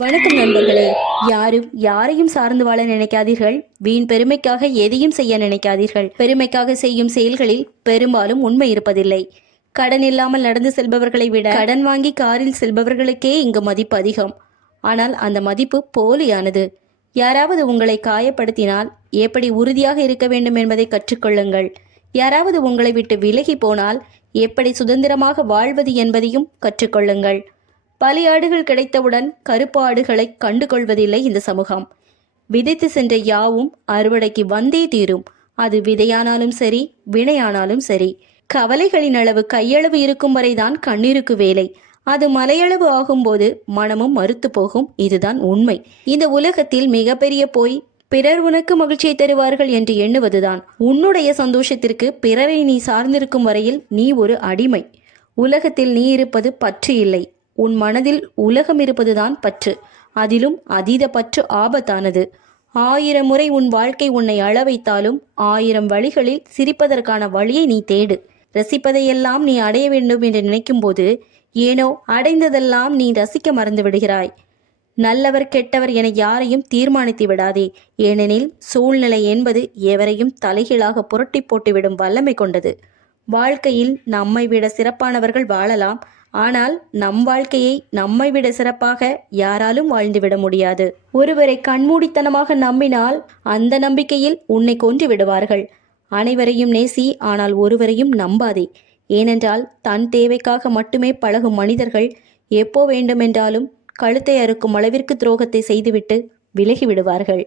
வணக்கம் நண்பர்களே. யாரும் யாரையும் சார்ந்து வாழ நினைக்காதீர்கள். வீண் பெருமைக்காக எதையும் செய்ய நினைக்காதீர்கள். பெருமைக்காக செய்யும் செயல்களில் பெரும்பாலும் உண்மை இருப்பதில்லை. கடன் இல்லாமல் நடந்து செல்பவர்களை விட கடன் வாங்கி காரில் செல்பவர்களுக்கே இங்கு மதிப்பு அதிகம். ஆனால் அந்த மதிப்பு போலியானது. யாராவது உங்களை காயப்படுத்தினால் எப்படி உறுதியாக இருக்க வேண்டும் என்பதை கற்றுக்கொள்ளுங்கள். யாராவது உங்களை விட்டு விலகி போனால் எப்படி சுதந்திரமாக வாழ்வது என்பதையும் கற்றுக்கொள்ளுங்கள். பலியாடுகள் கிடைத்தவுடன் கருப்பு ஆடுகளை கண்டுகொள்வதில்லை இந்த சமூகம். விதைத்து சென்ற யாவும் அறுவடைக்கு வந்தே தீரும். அது விதையானாலும் சரி வினையானாலும் சரி. கவலைகளின் அளவு கையளவு இருக்கும் வரைதான் கண்ணீருக்கு வேலை. அது மலையளவு ஆகும்போது மனமும் மறுத்து போகும். இதுதான் உண்மை. இந்த உலகத்தில் மிகப்பெரிய போய் பிறர் உனக்கு மகிழ்ச்சியை தருவார்கள் என்று எண்ணுவதுதான். உன்னுடைய சந்தோஷத்திற்கு பிறரை நீ சார்ந்திருக்கும் வரையில் நீ ஒரு அடிமை. உலகத்தில் நீ இருப்பது பற்று இல்லை. உன் மனதில் உலகம் இருப்பதுதான் பற்று. அதிலும் அதீத பற்று ஆபத்தானது. ஆயிரம் முறை உன் வாழ்க்கை உன்னை அழ வைத்தாலும் ஆயிரம் வழிகளில் சிரிப்பதற்கான வழியை நீ தேடு. ரசிப்பதையெல்லாம் நீ அடைய வேண்டும் என்று நினைக்கும்போது ஏனோ அடைந்ததெல்லாம் நீ ரசிக்க மறந்து விடுகிறாய். நல்லவர் கெட்டவர் என யாரையும் தீர்மானித்து விடாதே. ஏனெனில் சூழ்நிலை என்பது எவரையும் தலைகீழாக புரட்டி போட்டுவிடும் வல்லமை கொண்டது. வாழ்க்கையில் நம்மை விட சிறப்பானவர்கள் வாழலாம். ஆனால் நம் வாழ்க்கையை நம்மை விட சிறப்பாக யாராலும் வாழ்ந்துவிட முடியாது. ஒருவரை கண்மூடித்தனமாக நம்பினால் அந்த நம்பிக்கையில் உன்னை கொன்று விடுவார்கள். அனைவரையும் நேசி ஆனால் ஒருவரையும் நம்பாதே. ஏனென்றால் தன் தேவைக்காக மட்டுமே பழகும் மனிதர்கள் எப்போ வேண்டுமென்றாலும் கழுத்தை அறுக்கும் அளவிற்கு துரோகத்தை செய்துவிட்டு விலகி விடுவார்கள்